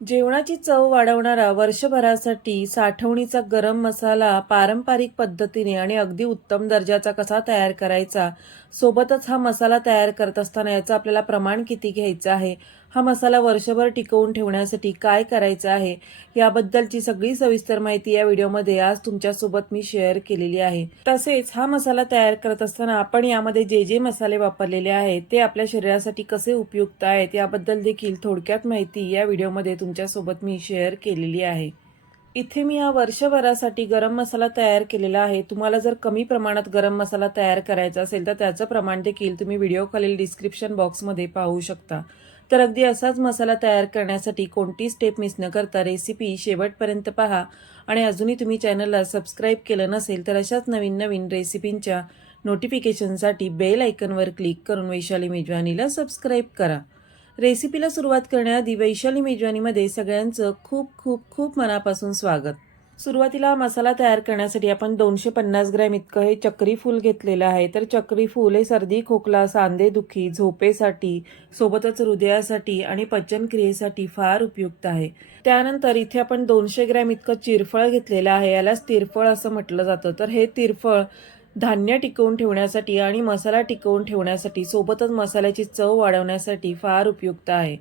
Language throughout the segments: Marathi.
जेवणाची चव वाढवणारा वर्षभरासाठी साठवणीचा गरम मसाला पारंपरिक पद्धतीने आणि अगदी उत्तम दर्जाचा कसा तयार करायचा? सोबतच हा मसाला तयार करत असताना याचं आपल्याला प्रमाण किती घ्यायचं आहे? हा मसाला वर्षभर टिकवून ठेवण्यासाठी काय करायचं आहे याबद्दलची सगळी सविस्तर माहिती या व्हिडिओमध्ये आज तुमच्यासोबत मी शेअर केलेली आहे. तसेच हा मसाला तयार करत असताना आपण यामध्ये जे जे मसाले वापरलेले आहेत ते आपल्या शरीरासाठी कसे उपयुक्त आहेत याबद्दल देखील थोडक्यात माहिती या व्हिडिओमध्ये तुमच्यासोबत मी शेअर केलेली आहे. इथे मी हा वर्षभरासाठी गरम मसाला तयार केलेला आहे. तुम्हाला जर कमी प्रमाणात गरम मसाला तयार करायचा असेल तर त्याचं प्रमाण देखील तुम्ही व्हिडिओ खालील डिस्क्रिप्शन बॉक्समध्ये पाहू शकता. तर अगदी असाच मसाला तयार करण्यासाठी कोणती स्टेप मिस न करता रेसिपी शेवटपर्यंत पहा. आणि अजूनही तुम्ही चॅनलला सबस्क्राईब केलं नसेल तर अशाच नवीन नवीन रेसिपींच्या नोटिफिकेशनसाठी बेल आयकनवर क्लिक करून वैशाली मेजवानीला सबस्क्राईब करा. रेसिपीला सुरुवात करण्याआधी वैशाली मेजवानीमध्ये सगळ्यांचं खूप खूप खूप मनापासून स्वागत. सुरुवातीला मसाला तयार करण्यासाठी आपण दोनशे पन्नास ग्रॅम इतकं हे चक्री फूल घेतलेलं आहे. तर चक्री फूल हे सर्दी खोकला सांधेदुखी झोपेसाठी सोबतच हृदयासाठी आणि पचनक्रियेसाठी फार उपयुक्त आहे. त्यानंतर इथे आपण दोनशे ग्रॅम इतकं चिरफळ घेतलेलं आहे. यालाच तिरफळ असं म्हटलं जातं. तर हे तिरफळ धान्य टिकवून ठेवण्यासाठी आणि मसाला टिकवून ठेवण्यासाठी सोबतच मसाल्याची चव वाढवण्यासाठी फार उपयुक्त आहे.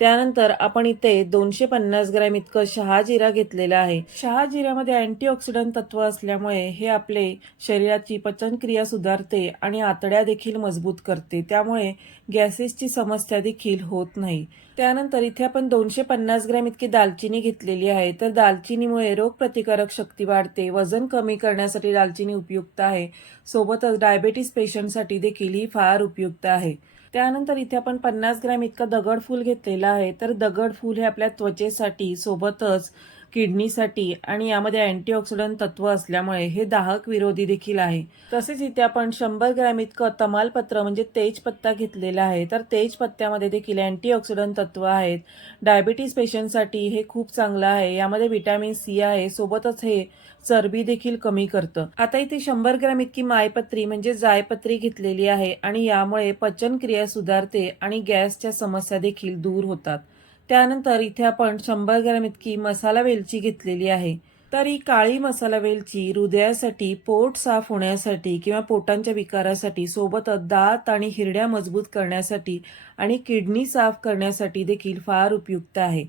त्यानंतर आपण इथे दोनशे पन्नास ग्रॅम इतकं शहाजिरा घेतलेला आहे. शहाजिऱ्यामध्ये अँटीऑक्सिडंट तत्व असल्यामुळे हे आपले शरीराची पचनक्रिया सुधारते आणि आतड्या देखील मजबूत करते. त्यामुळे गॅसेसची समस्या देखील होत नाही. त्यानंतर इथे आपण दोनशे पन्नास ग्रॅम इतकी दालचिनी घेतलेली आहे. तर दालचिनीमुळे रोगप्रतिकारक शक्ती वाढते. वजन कमी करण्यासाठी दालचिनी उपयुक्त आहे. सोबतच डायबेटीस पेशंटसाठी देखील ही फार उपयुक्त आहे. त्यानंतर इथे आपण पन्नास ग्रॅम इतकं दगडफूल घेतलेलं आहे. तर दगडफूल हे आपल्या त्वचेसाठी सोबतच किडनीसाठी आणि यामध्ये अँटीऑक्सिडंट तत्व असल्यामुळे हे दाहक विरोधी देखील आहे. तसेच इथे आपण शंभर ग्रॅम इतकं तमालपत्र म्हणजे तेजपत्ता घेतलेला आहे. तर तेजपत्त्यामध्ये देखील अँटीऑक्सिडंट तत्व आहेत. डायबिटीस पेशंटसाठी हे खूप चांगलं आहे. यामध्ये विटॅमिन सी आहे. सोबतच हे चरबी देखील कमी करतं. आता इथे शंभर ग्रॅम इतकी मायपत्री म्हणजे जायपत्री घेतलेली आहे आणि यामुळे पचनक्रिया सुधारते आणि गॅसच्या समस्या देखील दूर होतात. त्यानंतर इथे आपण शंभर ग्रॅम इतकी मसाला वेलची घेतलेली आहे. तर ही काळी मसाला वेलची हृदयासाठी पोट साफ होण्यासाठी किंवा पोटांच्या विकारासाठी सोबतच दात आणि हिरड्या मजबूत करण्यासाठी आणि किडनी साफ करण्यासाठी देखील फार उपयुक्त आहे.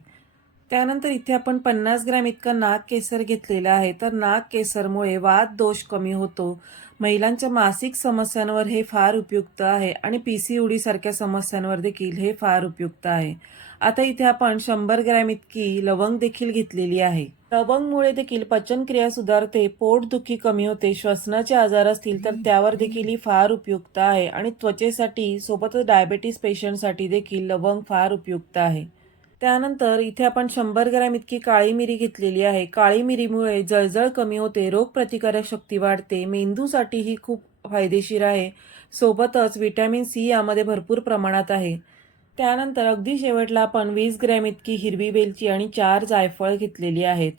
त्यानंतर इथे आपण पन्नास ग्रॅम इतकं नाग केसर घेतलेलं आहे. तर नाग केसरमुळे वाद दोष कमी होतो. महिलांच्या मासिक समस्यांवर हे फार उपयुक्त आहे आणि पी सी उडीसारख्या समस्यांवर देखील हे फार उपयुक्त आहे. आता इथे आपण शंभर ग्रॅम इतकी लवंग देखील घेतलेली आहे. लवंगमुळे देखील पचनक्रिया सुधारते पोटदुखी कमी होते श्वसनाचे आजार असतील तर त्यावर देखील ही फार उपयुक्त आहे आणि त्वचेसाठी सोबतच डायबेटीस पेशंटसाठी देखील लवंग फार उपयुक्त आहे. त्यानंतर इथे आपण शंभर ग्रॅम इतकी काळी मिरी घेतलेली आहे. काळी मिरीमुळे जळजळ कमी होते रोगप्रतिकारक शक्ती वाढते मेंदूसाठी ही खूप फायदेशीर आहे. सोबतच विटॅमिन सी यामध्ये भरपूर प्रमाणात आहे. त्यानंतर अगदी शेवटला आपण वीस ग्रॅम इतकी हिरवी वेलची आणि चार जायफळ घेतलेली आहेत.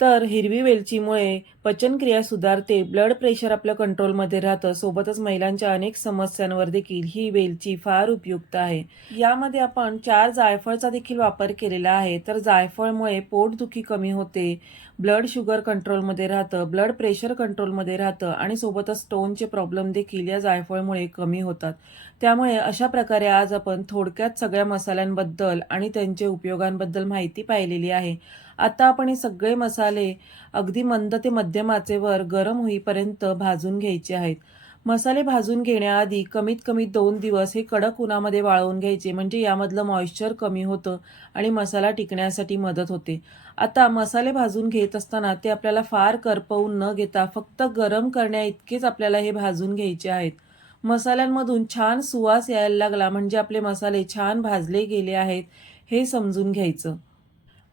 तर हिरवी वेलचीमुळे पचनक्रिया सुधारते ब्लड प्रेशर आपल्या कंट्रोलमध्ये राहतं सोबतच महिलांच्या अनेक समस्यांवर देखील ही वेलची फार उपयुक्त आहे. यामध्ये आपण चार जायफळचा देखील वापर केलेला आहे तर जायफळमुळे पोटदुखी कमी होते ब्लड शुगर कंट्रोलमध्ये राहतं ब्लड प्रेशर कंट्रोलमध्ये राहतं आणि सोबतच स्टोनचे प्रॉब्लेम देखील या जायफळमुळे कमी होतात. त्यामुळे अशा प्रकारे आज आपण थोडक्यात सगळ्या मसाल्यांबद्दल आणि त्यांचे उपयोगांबद्दल माहिती पाहिलेली आहे. आता आपण हे सगळे मसाले अगदी मंद ते मध्यम आचेवर गरम होईपर्यंत भाजून घ्यायचे आहेत. मसाले भाजून घेण्याआधी कमीत कमी दोन दिवस हे कडक उन्हामध्ये वाळवून घ्यायचे म्हणजे यामधलं मॉइश्चर कमी होतं आणि मसाला टिकण्यासाठी मदत होते. आता मसाले भाजून घेत असताना ते आपल्याला फार करपवून न घेता फक्त गरम करण्या इतकेच आपल्याला हे भाजून घ्यायचे आहेत. मसाल्यांमधून छान सुवास यायला लागला म्हणजे आपले मसाले छान भाजले गेले आहेत हे समजून घ्यायचं.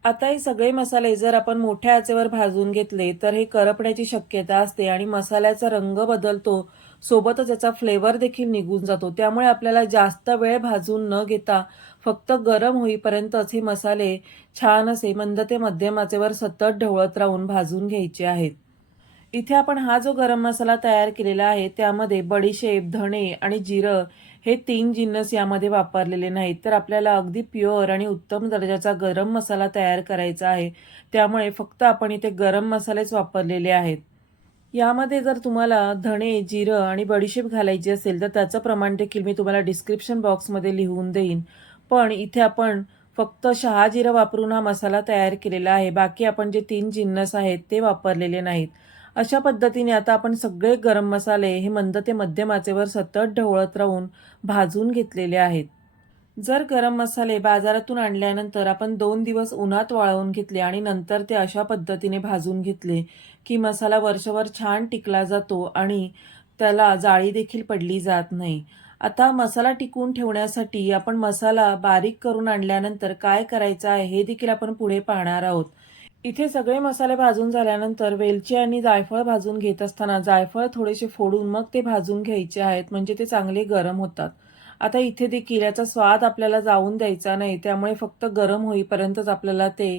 आता हे सगळे मसाले जर आपण मोठ्या आचेवर भाजून घेतले तर हे करपण्याची शक्यता असते आणि मसाल्याचा रंग बदलतो. सोबतच याचा फ्लेवर देखील निघून जातो. त्यामुळे आपल्याला जास्त वेळ भाजून न घेता फक्त गरम होईपर्यंतच हे मसाले छान असे मंद ते मध्यम आचेवर सतत ढवळत राहून भाजून घ्यायचे आहेत. इथे आपण हा जो गरम मसाला तयार केलेला आहे त्यामध्ये बडीशेप धणे आणि जिरं हे तीन जिन्नस यामध्ये वापरलेले नाहीत. तर आपल्याला अगदी प्युअर आणि उत्तम दर्जाचा गरम मसाला तयार करायचा आहे. त्यामुळे फक्त आपण इथे गरम मसालेच वापरलेले आहेत. यामध्ये जर तुम्हाला धणे जिरं आणि बडीशेप घालायची असेल तर त्याचं प्रमाण देखील मी तुम्हाला डिस्क्रिप्शन बॉक्समध्ये लिहून देईन. पण इथे आपण फक्त शहा जिरं वापरून हा मसाला तयार केलेला आहे. बाकी आपण जे तीन जिन्नस आहेत ते वापरलेले नाहीत. अशा पद्धतीने आता आपण सगळे गरम मसाले हे मंद ते मध्यम आचेवर सतत ढवळत राहून भाजून घेतलेले आहेत. जर गरम मसाले बाजारातून आणल्यानंतर आपण दोन दिवस उन्हात वाळवून घेतले आणि नंतर ते अशा पद्धतीने भाजून घेतले की मसाला वर्षभर छान टिकला जातो आणि त्याला जाळी देखील पडली जात नाही. आता मसाला टिकून ठेवण्यासाठी आपण मसाला बारीक करून आणल्यानंतर काय करायचं आहे हे देखील आपण पुढे पाहणार आहोत. इथे सगळे मसाले भाजून झाल्यानंतर वेलची आणि जायफळ भाजून घेत असताना जायफळ थोडेसे फोडून मग ते भाजून घ्यायचे आहेत म्हणजे ते चांगले गरम होतात. आता इथे देखील याचा स्वाद आपल्याला जाऊन द्यायचा नाही त्यामुळे फक्त गरम होईपर्यंतच आपल्याला ते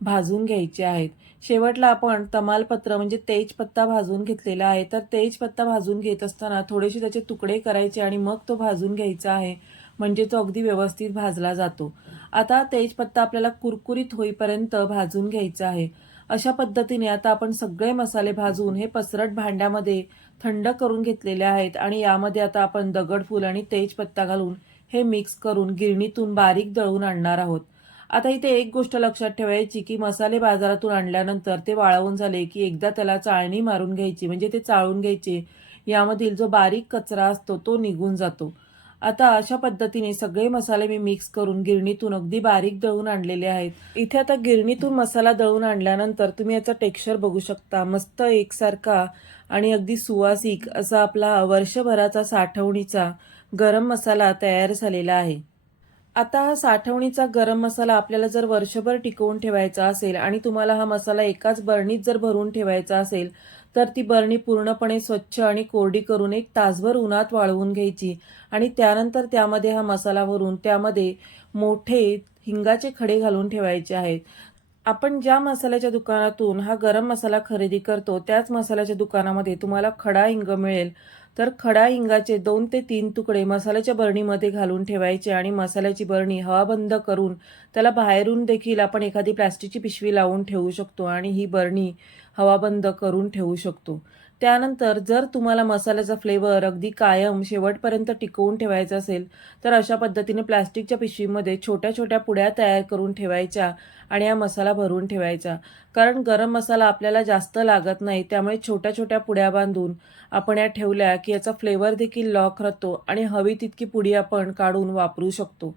भाजून घ्यायचे आहेत. शेवटला आपण तमालपत्र म्हणजे तेजपत्ता भाजून घेतलेला आहे. तर तेजपत्ता भाजून घेत असताना थोडेसे त्याचे तुकडे करायचे आणि मग तो भाजून घ्यायचा आहे म्हणजे तो अगदी व्यवस्थित भाजला जातो. आता तेजपत्ता आपल्याला कुरकुरीत होईपर्यंत भाजून घ्यायचा आहे. अशा पद्धतीने आता आपण सगळे मसाले भाजून हे पसरट भांड्यामध्ये थंड करून घेतलेले आहेत आणि यामध्ये आता आपण दगडफूल आणि तेजपत्ता घालून हे मिक्स करून गिरणीतून बारीक दळून आणणार आहोत. आता इथे एक गोष्ट लक्षात ठेवायची की मसाले बाजारातून आणल्यानंतर ते वाळवून झाले की एकदा त्याला चाळणी मारून घ्यायची म्हणजे ते चाळून घ्यायचे. यामधील जो बारीक कचरा असतो तो निघून जातो. आता अशा पद्धतीने सगळे मसाले मी मिक्स करून गिरणीतून अगदी बारीक दळून आणलेले आहेत. इथे आता गिरणीतून मसाला दळून आणल्यानंतर तुम्ही याचा टेक्स्चर बघू शकता. मस्त एकसारखा आणि अगदी सुवासिक असा आपला वर्षभराचा साठवणीचा गरम मसाला तयार झालेला आहे. आता हा साठवणीचा गरम मसाला आपल्याला जर वर्षभर टिकवून ठेवायचा असेल आणि तुम्हाला हा मसाला एकाच बरणीत जर भरून ठेवायचा असेल तर ती बरणी पूर्णपणे स्वच्छ आणि कोरडी करून एक तासभर उन्हात वाळवून घ्यायची. आणि त्यानंतर त्यामध्ये हा मसाला भरून त्यामध्ये मोठे हिंगाचे खडे घालून ठेवायचे आहेत. आपण ज्या मसाल्याच्या दुकानातून हा गरम मसाला खरेदी करतो त्याच मसाल्याच्या दुकानामध्ये तुम्हाला खडा हिंग मिळेल. तर खडा हिंगाचे दोन ते तीन तुकडे मसाल्याच्या बरणीमध्ये घालून ठेवायचे आणि मसाल्याची बरणी हवाबंद करून त्याला बाहेरून देखील आपण एखादी प्लॅस्टिकची पिशवी लावून ठेवू शकतो आणि ही बरणी हवाबंद करून ठेवू शकतो. त्यानंतर जर तुम्हाला मसाल्याचा फ्लेवर अगदी कायम शेवटपर्यंत टिकवून ठेवायचा असेल तर अशा पद्धतीने प्लॅस्टिकच्या पिशवीमध्ये छोट्या छोट्या पुड्या तयार करून ठेवायच्या आणि हा मसाला भरून ठेवायचा. कारण गरम मसाला आपल्याला जास्त लागत नाही त्यामुळे छोट्या छोट्या पुड्या बांधून आपण या ठेवल्या की याचा फ्लेवर देखील लॉक राहतो आणि हवी तितकी पुडी आपण काढून वापरू शकतो.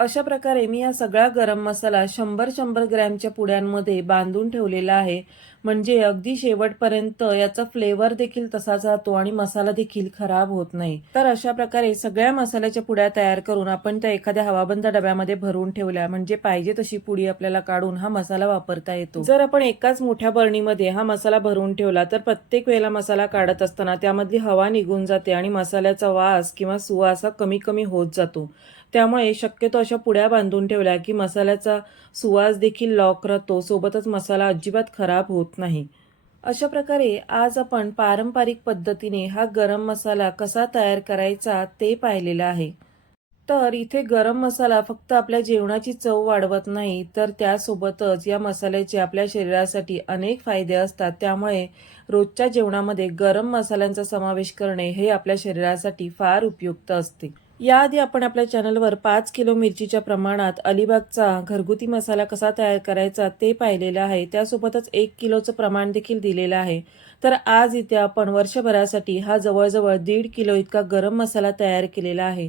अशा प्रकारे मी हा सगळा गरम मसाला शंभर शंभर ग्रॅमच्या पुड्यांमध्ये बांधून ठेवलेला आहे. म्हणजे अगदी शेवटपर्यंत याचा फ्लेवर देखील तसाच राहतो आणि मसाला देखील खराब होत नाही. तर अशा प्रकारे सगळ्या मसाल्याच्या पुड्या तयार करून आपण त्या एखाद्या हवाबंद डब्यामध्ये भरून ठेवल्या. म्हणजे पाहिजे तशी पुडी आपल्याला काढून हा मसाला वापरता येतो. जर आपण एकाच मोठ्या बरणीमध्ये हा मसाला भरून ठेवला तर प्रत्येक वेळेला मसाला काढत असताना त्यामधली हवा निघून जाते आणि मसाल्याचा वास किंवा सुवास हा कमी कमी होत जातो. त्यामुळे शक्यतो अशा पुड्या बांधून ठेवल्या की मसाल्याचा सुवास देखील लॉक राहतो. सोबतच मसाला अजिबात खराब होत नाही. अशा प्रकारे आज आपण पारंपरिक पद्धतीने हा गरम मसाला कसा तयार करायचा ते पाहिलेलं आहे. तर इथे गरम मसाला फक्त आपल्या जेवणाची चव वाढवत नाही तर त्यासोबतच या मसाल्याचे आपल्या शरीरासाठी अनेक फायदे असतात. त्यामुळे रोजच्या जेवणामध्ये गरम मसाल्यांचा समावेश करणे हे आपल्या शरीरासाठी फार उपयुक्त असते. याआधी आपण आपल्या चॅनलवर पाच किलो मिरचीच्या प्रमाणात अलिबागचा घरगुती मसाला कसा तयार करायचा ते पाहिलेलं आहे. त्यासोबतच एक किलोचं प्रमाण देखील दिलेलं आहे. तर आज इथे आपण वर्षभरासाठी हा जवळजवळ दीड किलो इतका गरम मसाला तयार केलेला आहे.